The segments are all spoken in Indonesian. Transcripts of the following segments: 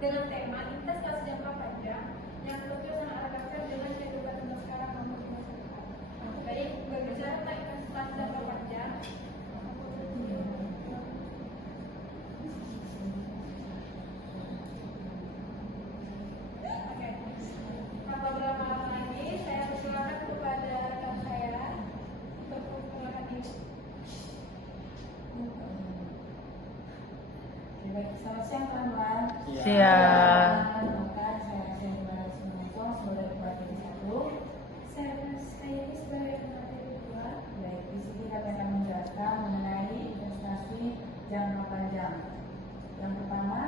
dengan tema investasi jangka panjang yang tentu sangat adaptif dengan kehidupan zaman sekarang maupun di masa depan. Baik, berbicara tentang investasi jangka panjang, beberapa lagi saya persilakan kepada rekan saya untuk memperkenalkan diri. Selamat siang teman-teman. Siang. Saya Sendimara Sumanto sebagai pelatih 1. Saya ini sebagai pelatih 2. Baik, di sini kami akan menjelaskan mengenai investasi jangka panjang. Yang pertama,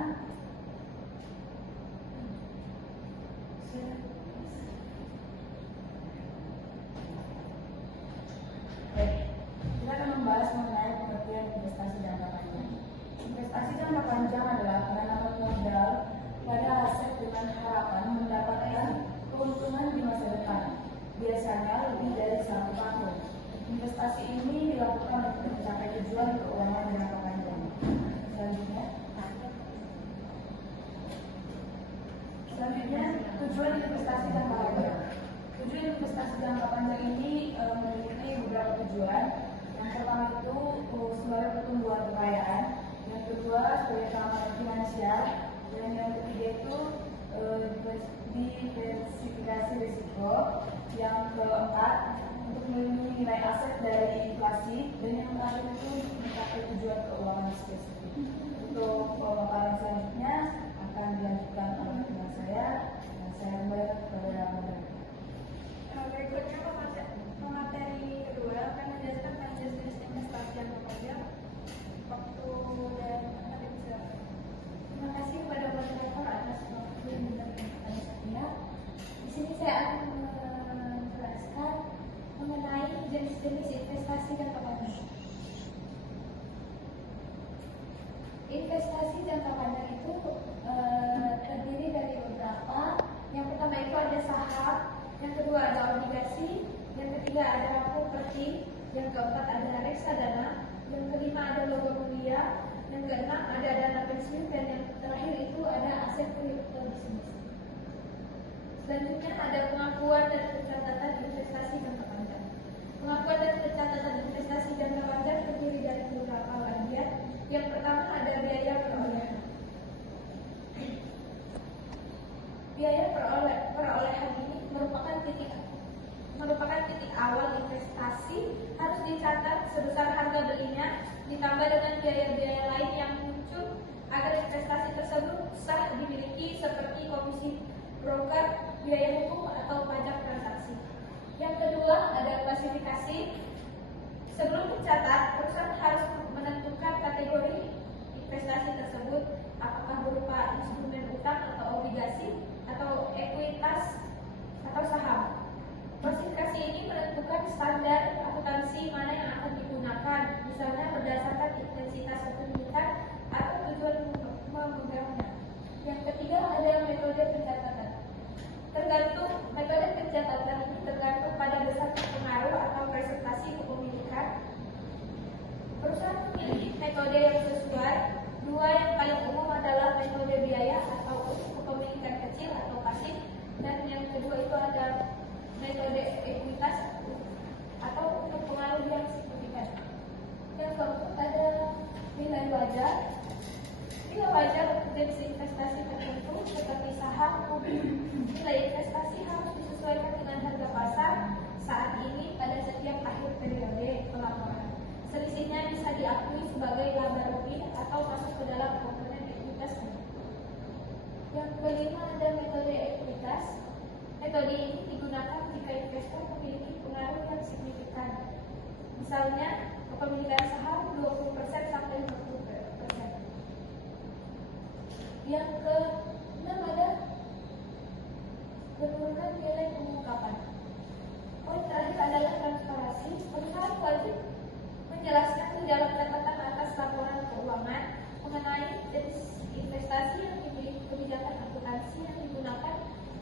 kita akan membahas mengenai pengertian investasi jangka panjang. Investasi jangka panjang adalah penanaman modal pada aset dengan harapan mendapatkan keuntungan di masa depan, biasanya lebih dari 1 tahun. Investasi ini dilakukan untuk mencapai tujuan keuangan jangka panjang. Selanjutnya, tujuan investasi jangka panjang. Tujuan investasi jangka panjang ini memiliki beberapa tujuan. Yang pertama itu sebagai pertumbuhan kekayaan, yang kedua sebagai keamanan finansial, dan yang ketiga itu diversifikasi risiko, yang keempat untuk melindungi nilai aset dari inflasi, dan yang terakhir itu mencapai tujuan keuangan spesifik. Untuk pemaparan selanjutnya akan dilanjutkan oleh teman saya kembali kepada moderator. Berikutnya pemateri kedua akan menjelaskan tentang jenis investasi jangka panjang, waktu dan tempat yang. Terima kasih kepada moderator atas waktu yang diberikan kepada saya. Di sini saya akan menjelaskan mengenai jenis-jenis investasi jangka panjang. Investasi jangka panjang itu terdiri dari beberapa. Yang pertama itu ada saham, yang kedua ada obligasi, yang ketiga ada properti, yang keempat ada reksadana, yang kelima ada logam mulia, yang keenam ada dana pensiun, dan yang terakhir itu ada aset kripto bisnis. Selanjutnya ada pengakuan dan pencatatan investasi jangka panjang. Pengakuan dan pencatatan investasi jangka panjang terdiri dari beberapa bagian. Yang pertama ada biaya perolehan. Biaya perolehan ini merupakan titik awal investasi, harus dicatat sebesar harga belinya ditambah dengan biaya-biaya lain yang muncul agar investasi tersebut sah dimiliki, seperti komisi broker, biaya hukum atau pajak transaksi. Yang kedua ada klasifikasi. Sebelum mencatat, perusahaan harus menentukan kategori investasi tersebut, apakah berupa instrumen utang atau obligasi atau ekuitas atau saham. Klasifikasi ini menentukan standar akuntansi mana yang akan digunakan, misalnya berdasarkan intensitas kepemilikan atau tujuan memegangnya. Yang ketiga ada metode pencatatan. Metode pencatatan ini tergantung pada besar pengaruh atau presentasi kepemilikan. Perusahaan memiliki metode yang sesuai. Dua yang paling umum adalah metode biaya atau kepemilikan kecil atau pasif, dan yang kedua itu ada metode ekuitas atau untuk pengaruh yang signifikan. Yang keempat ada nilai wajar. Nilai wajar untuk jenis investasi tertentu seperti saham, nilai investasi harus disesuaikan dengan harga pasar saat ini pada setiap akhir periode pelaporan. Selisihnya bisa diakui sebagai laba rugi atau masuk ke dalam komponen ekuitas. Yang kelima ada metode ekuitas. Metode ini digunakan jika investor memiliki pengaruh yang signifikan. Misalnya, kepemilikan saham 20% sampai 50%. Yang keenam ada penurunan nilai pengungkapan. Poin terakhir adalah transparansi. Perusahaan wajib menjelaskan di dalam catatan atas laporan keuangan mengenai jenis investasi yang dimiliki, kebijakan akuntansi yang digunakan,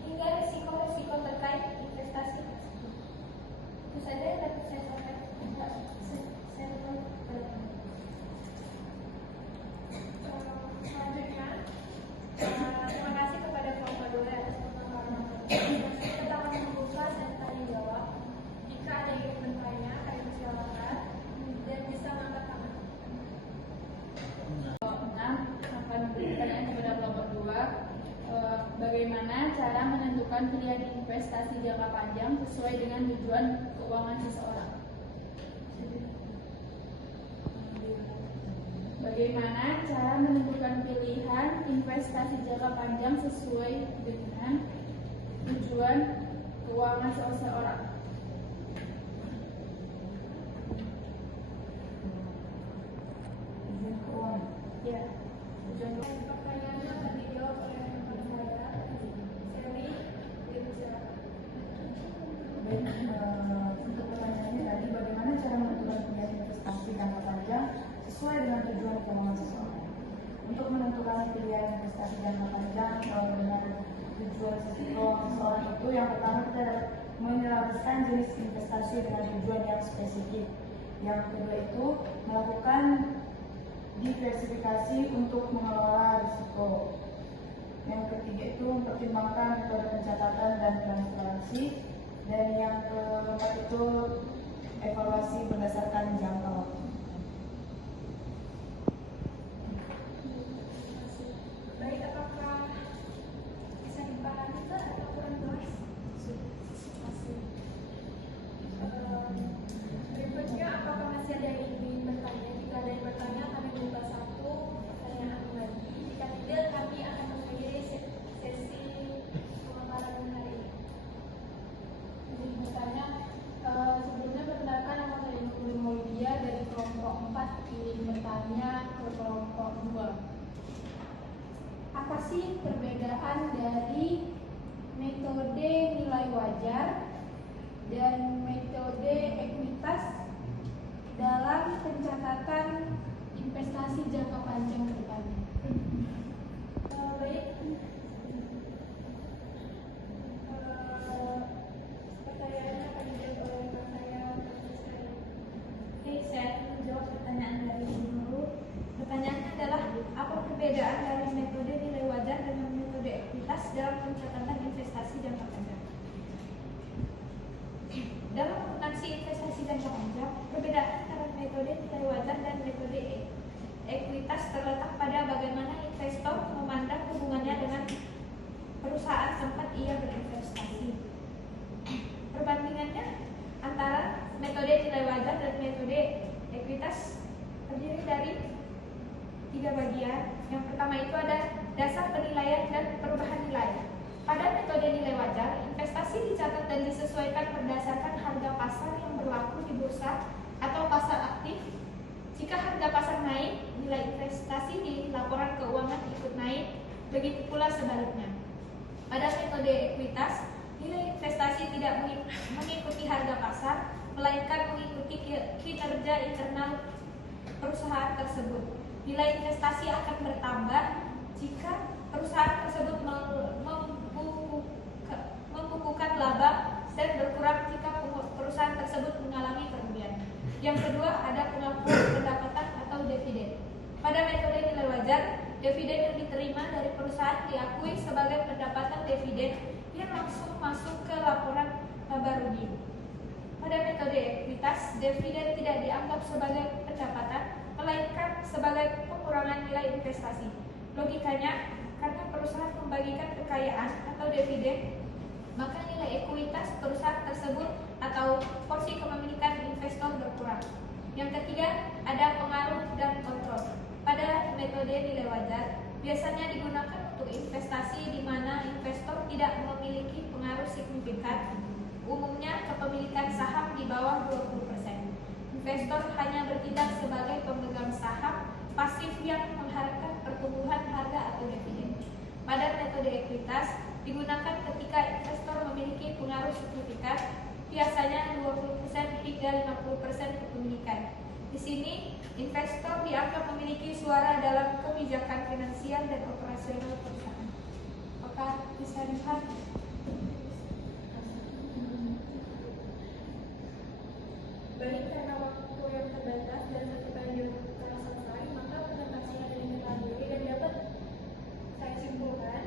hingga risiko-risiko terkait investasi tersebut. Itu saja yang dapat saya sampaikan. Selanjutnya, investasi jangka panjang sesuai dengan tujuan keuangan seseorang. Bagaimana cara menentukan pilihan investasi jangka panjang sesuai dengan tujuan keuangan seseorang? Tujuan keuangan. Ya. Tujuan Pertanyaannya akan dijawab oleh rekan saya, Sally. Baik, untuk pertanyaannya tadi, bagaimana cara menentukan pilihan investasi jangka panjang sesuai dengan tujuan keuangan seseorang? Untuk menentukan pilihan investasi jangka panjang dengan tujuan seseorang itu, yang pertama kita dapat menyelesaikan jenis investasi dengan tujuan yang spesifik. Yang kedua itu melakukan diversifikasi untuk mengelola risiko. Yang ketiga itu mempertimbangkan metode pencatatan dan transparansi. Dan yang keempat itu evaluasi berdasarkan jangka waktu. Baik, apakah bisa dipahami atau kurang jelas? Berikutnya, apakah masih ada yang ingin bertanya? Jika ada yang bertanya, kami buka satu pertanyaan lagi. Jika tidak, kami akan mengakhiri sesi pemaparan hari ini. Izin bertanya, sebelumnya perkenalkan, nama saya Nurul Maulidia dari kelompok 4 ingin bertanya ke kelompok 2. Apa sih perbedaan dari metode nilai wajar dan metode ekuitas dalam pencatatan investasi jangka panjang ke depannya? Baik. Pertanyaannya akan dijawab oleh rekan saya. Oke, saya akan menjawab pertanyaan dari guru. Pertanyaannya adalah, apa perbedaan dari metode nilai wajar dengan metode ekuitas dalam pencatatan investasi jangka panjang? Dalam akuntansi investasi jangka panjang, perbedaan antara metode nilai wajar dan metode ekuitas terletak pada bagaimana investor memandang hubungannya dengan perusahaan tempat ia berinvestasi. Perbandingannya antara metode nilai wajar dan metode ekuitas terdiri dari 3 bagian. Yang pertama itu ada dasar penilaian dan perubahan nilai. Pada metode nilai wajar, investasi dicatat dan disesuaikan berdasarkan harga pasar yang berlaku di bursa atau pasar aktif. Jika harga pasar naik, nilai investasi di laporan keuangan ikut naik, begitu pula sebaliknya. Pada metode ekuitas, nilai investasi tidak mengikuti harga pasar, melainkan mengikuti kinerja internal perusahaan tersebut. Nilai investasi akan bertambah jika perusahaan tersebut membukukan laba dan berkurang jika perusahaan tersebut mengalami kerugian. Yang kedua, ada pengakuan pendapatan atau dividen. Pada metode nilai wajar, dividen yang diterima dari perusahaan diakui sebagai pendapatan dividen yang langsung masuk ke laporan laba rugi. Pada metode ekuitas, dividen tidak dianggap sebagai pendapatan, melainkan sebagai pengurangan nilai investasi. Logikanya, karena perusahaan membagikan kekayaan atau dividen, maka nilai ekuitas perusahaan tersebut atau porsi kepemilikan investor berkurang. Yang ketiga, ada pengaruh dan kontrol. Pada metode nilai wajar, biasanya digunakan untuk investasi di mana investor tidak memiliki pengaruh signifikan, umumnya kepemilikan saham di bawah 20%. Investor hanya bertindak sebagai pemegang saham pasif yang mengharapkan pertumbuhan harga atau dividen. Pada metode ekuitas, digunakan ketika investor memiliki pengaruh signifikan, biasanya 20% hingga 50% kepemilikan. Di sini, investor dianggap memiliki suara dalam kebijakan finansial dan operasional perusahaan. Apakah bisa dilihat? Baik, karena waktu yang terbatas dan kita yang telah selesai, maka presentasi hari ini telah berakhir dan dapat kami simpulkan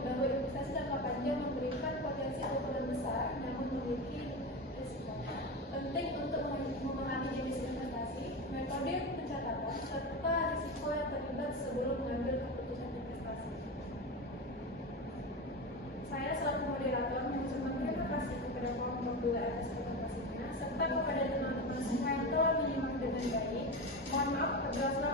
bahwa investasi jangka panjang memberikan potensi alokasi besar namun memiliki risiko. Penting untuk memahami jenis investasi, metode pencatatan, serta risiko yang terlibat sebelum mengambil keputusan investasi. berdasarkan